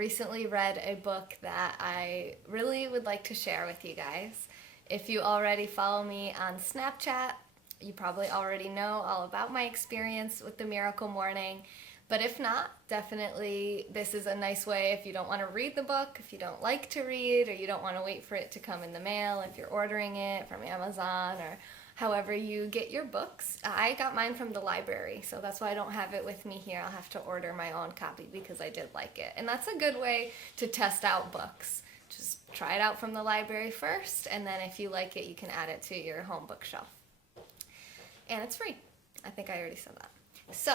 Recently read a book that I really would like to share with you guys. If you already follow me on Snapchat, you probably already know all about my experience with the Miracle Morning. But if not, definitely this is a nice way if you don't want to read the book, if you don't like to read, or you don't want to wait for it to come in the mail, if you're ordering it from Amazon or however you get your books. I got mine from the library, so that's why I don't have it with me here. I'll have to order my own copy because I did like it. And that's a good way to test out books. Just try it out from the library first, and then if you like it, you can add it to your home bookshelf. And it's free. I think I already said that. So,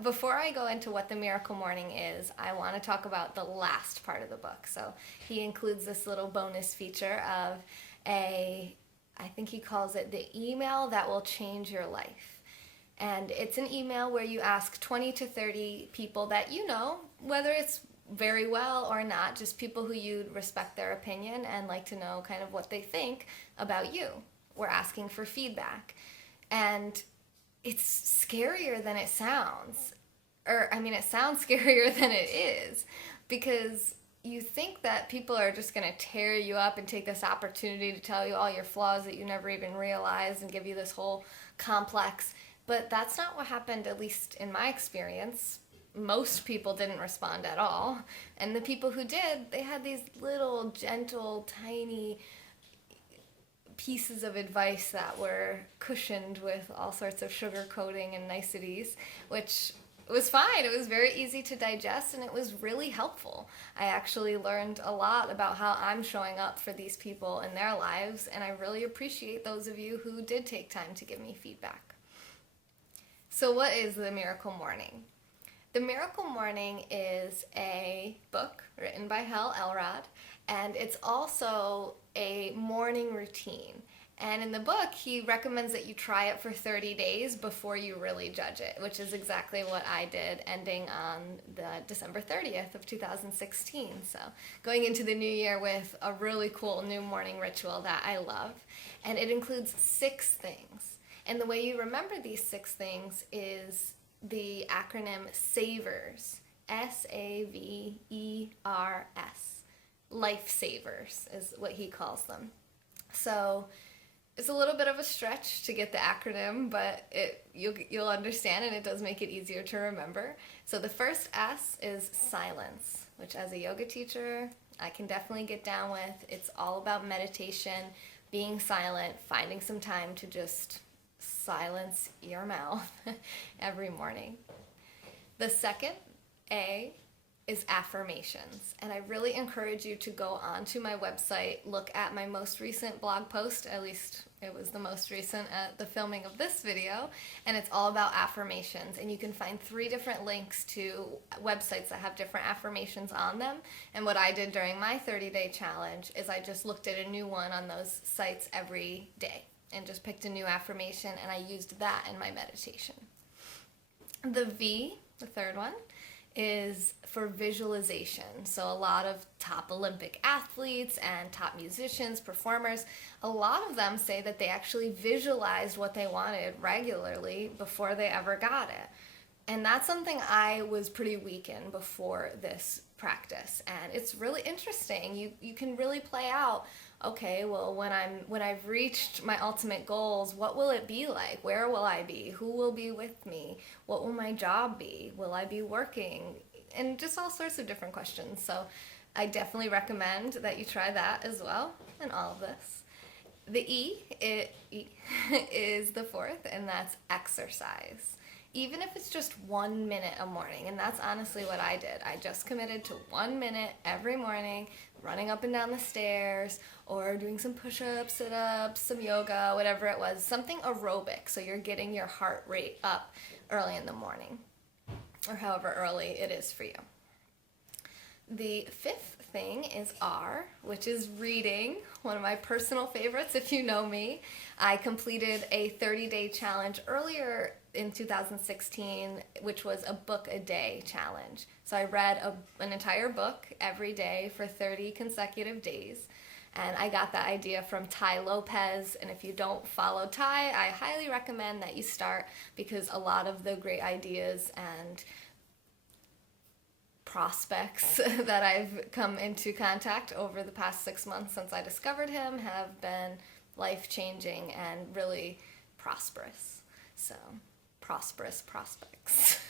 before I go into what the Miracle Morning is, I want to talk about the last part of the book. So, he includes this little bonus feature of I think he calls it the email that will change your life. And it's an email where you ask 20 to 30 people that you know, whether it's very well or not, just people who you respect their opinion and like to know kind of what they think about you. We're asking for feedback. And it's scarier than it sounds. It sounds scarier than it is because you think that people are just going to tear you up and take this opportunity to tell you all your flaws that you never even realized and give you this whole complex. But that's not what happened, at least in my experience. Most people didn't respond at all. And the people who did, they had these little, gentle, tiny pieces of advice that were cushioned with all sorts of sugar coating and niceties, which it was fine. It was very easy to digest and it was really helpful. I actually learned a lot about how I'm showing up for these people in their lives, and I really appreciate those of you who did take time to give me feedback. So, what is the Miracle Morning? The Miracle Morning is a book written by Hal Elrod, and it's also a morning routine. And in the book, he recommends that you try it for 30 days before you really judge it, which is exactly what I did, ending on the December 30th of 2016. So going into the new year with a really cool new morning ritual that I love. And it includes 6 things. And the way you remember these 6 things is the acronym SAVERS, SAVERS. Lifesavers is what he calls them. So it's a little bit of a stretch to get the acronym, but you'll understand, and it does make it easier to remember. So the first S is silence, which as a yoga teacher, I can definitely get down with. It's all about meditation, being silent, finding some time to just silence your mouth every morning. The second A is affirmations, and I really encourage you to go onto my website, look at my most recent blog post, at least it was the most recent at the filming of this video, and it's all about affirmations, and you can find 3 different links to websites that have different affirmations on them. And what I did during my 30-day challenge is I just looked at a new one on those sites every day and just picked a new affirmation, and I used that in my meditation. The V, the third one, is for visualization. So a lot of top Olympic athletes and top musicians, performers, a lot of them say that they actually visualized what they wanted regularly before they ever got it. And that's something I was pretty weak in before this practice. And it's really interesting. You can really play out, okay, well, when I've reached my ultimate goals, what will it be like? Where will I be? Who will be with me? What will my job be? Will I be working? And just all sorts of different questions. So I definitely recommend that you try that as well in all of this. The E is the fourth, and that's exercise. Even if it's just 1 minute a morning, and that's honestly what I did. I just committed to 1 minute every morning, running up and down the stairs, or doing some push-ups, sit-ups, some yoga, whatever it was, something aerobic, so you're getting your heart rate up early in the morning, or however early it is for you. The 5th thing is R, which is reading, one of my personal favorites if you know me. I completed a 30-day challenge earlier in 2016, which was a book a day challenge. So I read an entire book every day for 30 consecutive days. And I got that idea from Tai Lopez, and if you don't follow Tai, I highly recommend that you start, because a lot of the great ideas and prospects that I've come into contact over the past 6 months since I discovered him have been life-changing and really prosperous. So, prosperous prospects.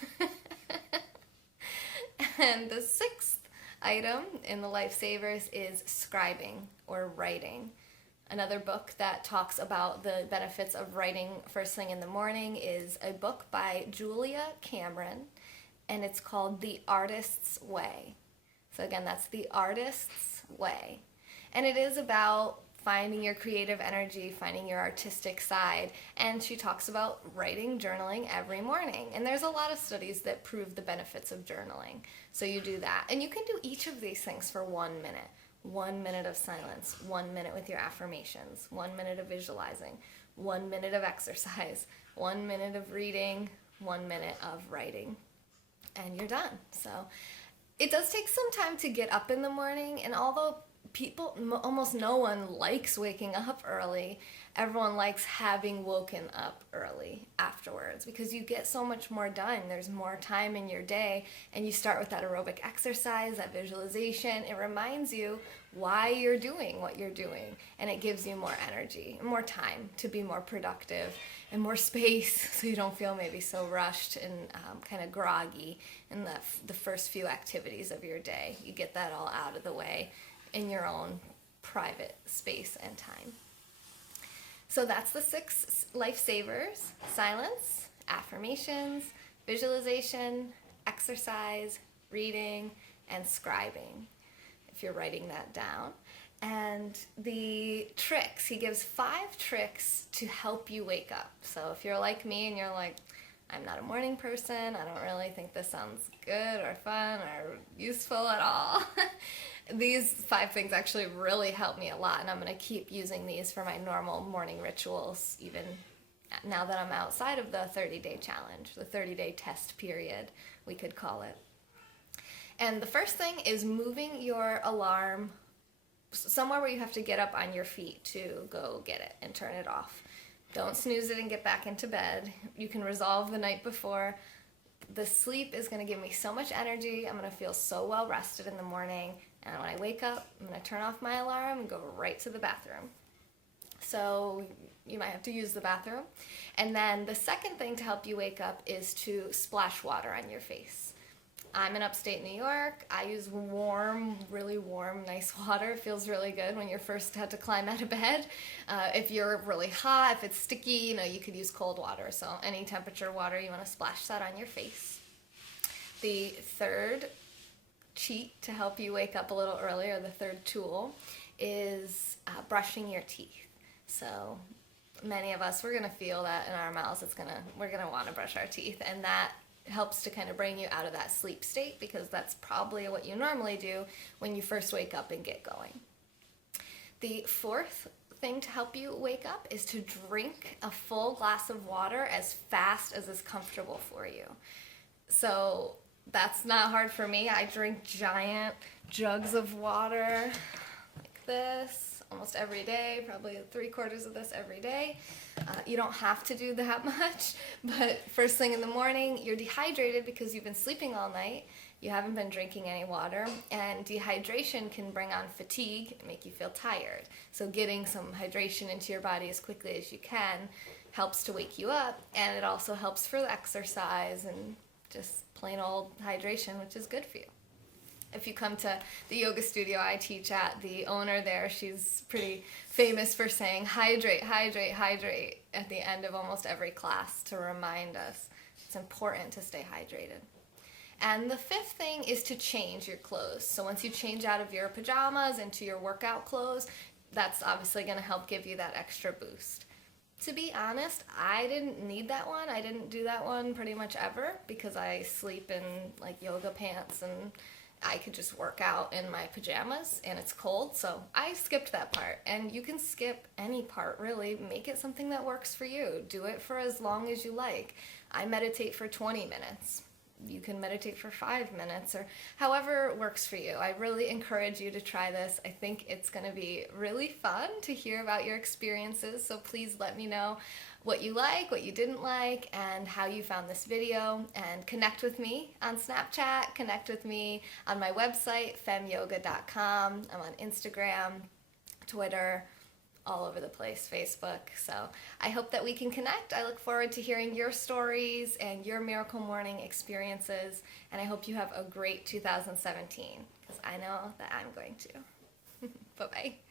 And the sixth item in the Lifesavers is scribing or writing. Another book that talks about the benefits of writing first thing in the morning is a book by Julia Cameron, and it's called The Artist's Way. So again, that's The Artist's Way. And it is about finding your creative energy, finding your artistic side, and she talks about writing, journaling every morning. And there's a lot of studies that prove the benefits of journaling. So you do that. And you can do each of these things for 1 minute. 1 minute of silence, 1 minute with your affirmations, 1 minute of visualizing, 1 minute of exercise, 1 minute of reading, 1 minute of writing, and you're done. So it does take some time to get up in the morning, and although almost no one likes waking up early, everyone likes having woken up early afterwards because you get so much more done. There's more time in your day, and you start with that aerobic exercise, that visualization. It reminds you why you're doing what you're doing, and it gives you more energy and more time to be more productive and more space so you don't feel maybe so rushed and kind of groggy in the first few activities of your day. You get that all out of the way in your own private space and time. So that's the 6 lifesavers: silence, affirmations, visualization, exercise, reading, and scribing, if you're writing that down. And the tricks, he gives 5 tricks to help you wake up. So if you're like me and you're like, I'm not a morning person, I don't really think this sounds good or fun or useful at all. These 5 things actually really help me a lot, and I'm going to keep using these for my normal morning rituals, even now that I'm outside of the 30-day challenge, the 30-day test period, we could call it. And the first thing is moving your alarm somewhere where you have to get up on your feet to go get it and turn it off. Don't snooze it and get back into bed. You can resolve the night before. The sleep is going to give me so much energy. I'm going to feel so well rested in the morning. And when I wake up, I'm going to turn off my alarm and go right to the bathroom. So you might have to use the bathroom. And then the second thing to help you wake up is to splash water on your face. I'm in upstate New York. I use warm, really warm, nice water. It feels really good when you're first had to climb out of bed. If you're really hot, if it's sticky, you could use cold water. So any temperature water, you want to splash that on your face. The third cheat to help you wake up a little earlier, the third tool, is brushing your teeth. So many of us, we're going to feel that in our mouths. We're going to want to brush our teeth, and that helps to kind of bring you out of that sleep state, because that's probably what you normally do when you first wake up and get going. The fourth thing to help you wake up is to drink a full glass of water as fast as is comfortable for you. So that's not hard for me. I drink giant jugs of water like this almost every day, probably 3/4 of this every day. You don't have to do that much, but first thing in the morning, you're dehydrated because you've been sleeping all night. You haven't been drinking any water, and dehydration can bring on fatigue and make you feel tired. So getting some hydration into your body as quickly as you can helps to wake you up, and it also helps for the exercise and just plain old hydration, which is good for you. If you come to the yoga studio I teach at, the owner there, she's pretty famous for saying hydrate, hydrate, hydrate at the end of almost every class to remind us it's important to stay hydrated. And the fifth thing is to change your clothes. So once you change out of your pajamas into your workout clothes, that's obviously going to help give you that extra boost. To be honest, I didn't need that one. I didn't do that one pretty much ever because I sleep in like yoga pants, and I could just work out in my pajamas and it's cold, so I skipped that part. And you can skip any part, really. Make it something that works for you. Do it for as long as you like. I meditate for 20 minutes. You can meditate for 5 minutes, or however works for you. I really encourage you to try this. I think it's going to be really fun to hear about your experiences, so please let me know what you like, what you didn't like, and how you found this video. And connect with me on Snapchat, connect with me on my website, femyoga.com. I'm on Instagram, Twitter, all over the place, Facebook. So I hope that we can connect. I look forward to hearing your stories and your Miracle Morning experiences. And I hope you have a great 2017, because I know that I'm going to. Bye-bye.